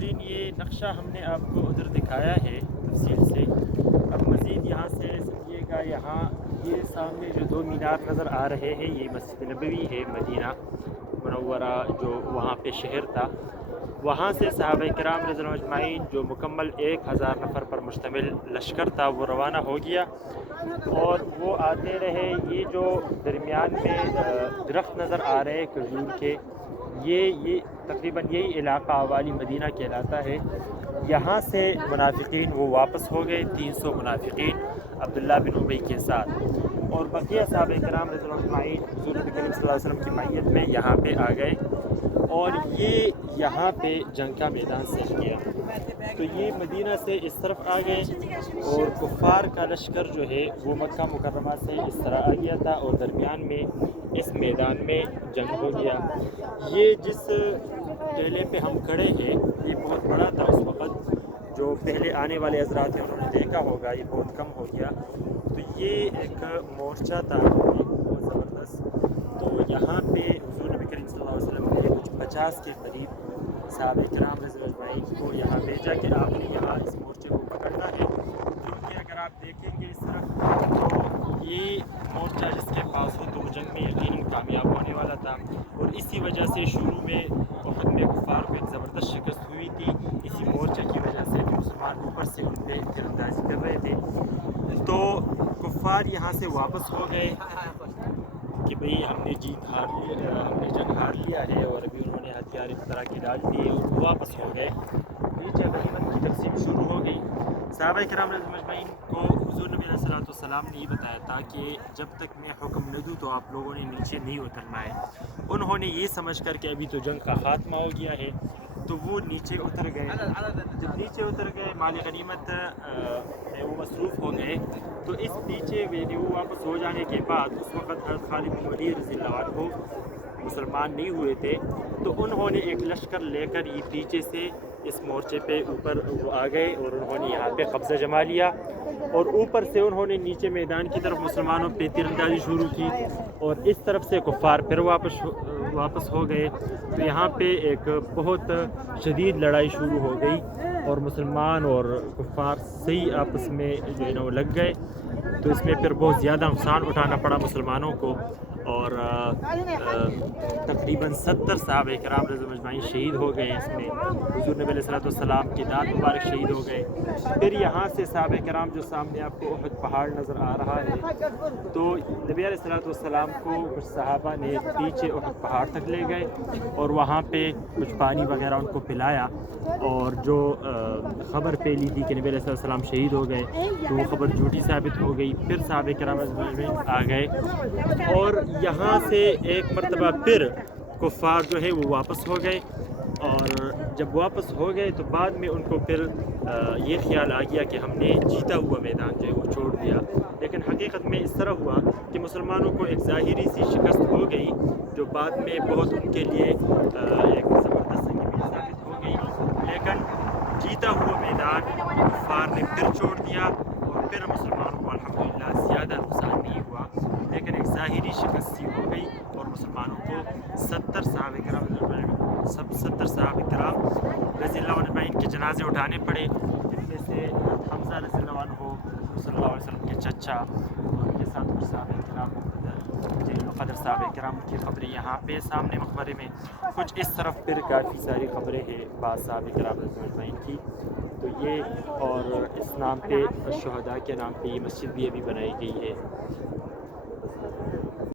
नाजरीन ये नक्शा हमने आपको उधर दिखाया है तफसील से। अब मज़ीद यहाँ से समझिएगा, यहाँ ये सामने जो दो मीनार नज़र आ रहे हैं ये मस्जिद नबवी है मदीना मुनव्वरा जो वहाँ पे शहर था। वहाँ से सहाबा किराम रज़ियल्लाहु अजमाइन जो मुकम्मल 1000 नफ़र पर मुश्तमिल लश्कर था वो रवाना हो गया और वो आते रहे। ये जो दरमियान में दरख्त नज़र आ रहे हैं खजूर के, ये तकरीबन यही इलाका अवाली मदीना कहलाता है। यहाँ से मुनाफिकीन वो वापस हो गए, 300 मुनाफिकीन अब्दुल्ला बिन उबई के साथ, और बकिया सहाबा किराम रज़ियल्लाहु अजमाइन हुज़ूर नबी करीम सल्लल्लाहु अलैहि वसल्लम की मैयत में यहाँ पे आ गए और ये यहाँ पे जंग का मैदान सेट किया। तो ये मदीना से इस तरफ आ गए और कुफ़ार का लश्कर जो है वो मक्का मुकर्रमा से इस तरह आ गया था और दरमियान में इस मैदान में जंग हो गया। ये जिस टेले पे हम खड़े हैं ये बहुत बड़ा था उस वक़्त, जो पहले आने वाले हज़रात हैं उन्होंने देखा होगा, ये बहुत कम हो गया। तो ये एक मोर्चा था बहुत ज़बरदस्त। तो यहाँ पे हुज़ूर नबी करीम सल्लल्लाहु अलैहि वसल्लम ने कुछ 50 के करीब सहाबा किराम रज़ियल्लाहु अजमाइन को यहाँ भेजा कि आपने यहाँ इस मोर्चे को पकड़ना है, क्योंकि अगर आप देखेंगे इस तरफ तो ये मोर्चा जिसके पास हो तो जंग में यकीनन कामयाब होने वाला था। और इसी वजह से शुरू में उहद में कुफ़ार को एक ज़बरदस्त शिकस्त हुई थी, इसी मोर्चे की वजह से मुसलमान ऊपर से उन पर तीरंदाजी कर रहे थे। तो कुफ़ार यहाँ से वापस हो गए कि भाई हमने जीत हार ली, हमने जंग हार लिया है, और अभी उन्होंने हथियार इस तरह के डाल दिए और वापस हो गए। नीचे गनीमत की तकसीम शुरू हो गई। सहाबा किराम रज़ियल्लाहु अजमाइन को हुज़ूर नबी अलैहि सलाम ने ये बताया था कि जब तक मैं हुक्म न दूँ तो आप लोगों ने नीचे नहीं उतरना है। उन्होंने ये समझ कर कि अभी तो जंग का ख़ात्मा हो गया है तो वो नीचे उतर गए। जब नीचे उतर गए माल गनीमत में वो मसरूफ़ हो गए, तो इस पीछे वो वापस हो जाने के बाद उस वक़्त हज़रत खालिद बिन वलीद रज़ियल्लाहु अन्हु मुसलमान नहीं हुए थे, तो उन्होंने एक लश्कर लेकर ये पीछे से इस मोर्चे पे ऊपर वो आ गए और उन्होंने यहाँ पे कब्ज़ा जमा लिया और ऊपर से उन्होंने नीचे मैदान की तरफ मुसलमानों पे तीरंदाजी शुरू की और इस तरफ से कुफ़ार फिर वापस हो गए। तो यहाँ पे एक बहुत शदीद लड़ाई शुरू हो गई और मुसलमान और कुफ़ार सही आपस में जो है ना वो लग गए। तो इसमें फिर बहुत ज़्यादा नुकसान उठाना पड़ा मुसलमानों को और तकरीबन 70 सहाबा किराम रज़ियल्लाहु अजमाइन शहीद हो गए। इसमें हुज़ूर नबी अलैहिस्सलाम के दांत मुबारक शहीद हो गए। फिर यहाँ से सहाबा किराम जो सामने आपको उहद पहाड़ नज़र आ रहा है, तो नबी अलैहिस्सलाम को कुछ सहाबा ने पीछे उहद पहाड़ तक ले गए और वहाँ पे कुछ पानी वगैरह उनको पिलाया और जो ख़बर फैली थी कि नबी अलैहिस्सलाम शहीद हो गए तो वो ख़बर झूठी साबित हो गई। फिर सहाबा किराम आ गए और यहाँ से एक मरतबा फिर कुफ़ार जो है वो वापस हो गए और जब वापस हो गए तो बाद में उनको फिर ये ख्याल आ गया कि हमने जीता हुआ मैदान जो है वो छोड़ दिया। लेकिन हकीकत में इस तरह हुआ कि मुसलमानों को एक ज़ाहिरी सी शिकस्त हो गई जो बाद में बहुत उनके लिए एक ज़बरदस्त संगीन साबित हो गई। लेकिन जीता हुआ मैदान कुफ़ार ने फिर छोड़ दिया और फिर मुसलमानों को अल्हम्दुलिल्लाह ज़्यादा नुकसान नहीं हुआ, लेकिन एक ज़ाहिरी शिकस्त सी हो गई और मुसलमानों को 70 सहाबा किराम रज़ियल्लाहु अजमाइन के जनाजे उठाने पड़े, जिनमें से हमज़ा रज़ियल्लाहु अन्हु सल्लल्लाहु अलैहि वसल्लम के चचा और उनके साथ कुछ सहाबा किराम क़दर सहाबा किराम की ख़बरें यहाँ पे सामने मक़बरे में, कुछ इस तरफ फिर काफ़ी सारी ख़बरें हैं बाज़ सहाबा किराम रज़ियल्लाहु अजमाइन की। तो ये और इस नाम पे शुहदा के नाम पे ये मस्जिद भी अभी बनाई गई है।